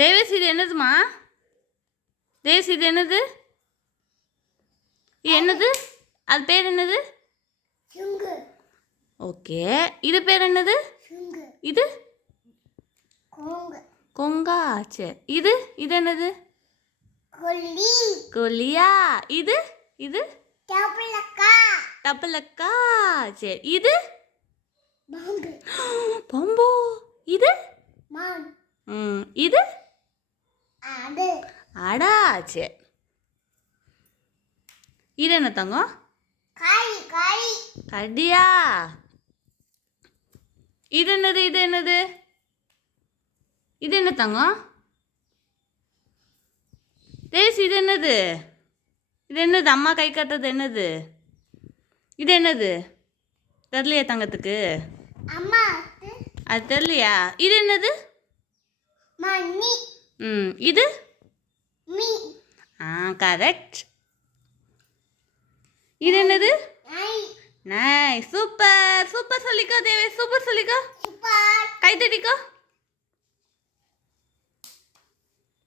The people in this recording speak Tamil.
தேவேஷ் இது என்னதுமா? தேவேஷ் இது என்னது? இது என்னது? அது பேர் என்னது? ஓகே, இது பேர் என்னது? இது கொங்கா. சரி, இது இது என்னது? கொல்லியா. இது இது டபுளக்கா. சரி, இது பம்போ. இது இது அடா. சரி, இது என்ன தங்கம்? கடியா. இது என்னது? இது என்னது? இது என்ன தங்கம்? தேஸ் இது என்னது? இது என்னது? அம்மா கை காட்டுறது என்னது? இது என்னது? தெரியலையா தங்கத்துக்கு? அது தெரியலையா? இது என்னது? இது கரெக்ட். இது என்னது? நைஸ். சூப்பர் சூப்பர் சொல்லிக்கோ தேவே. சூப்பர் சொல்லிக்கோ. கை தட்டிக்கோ.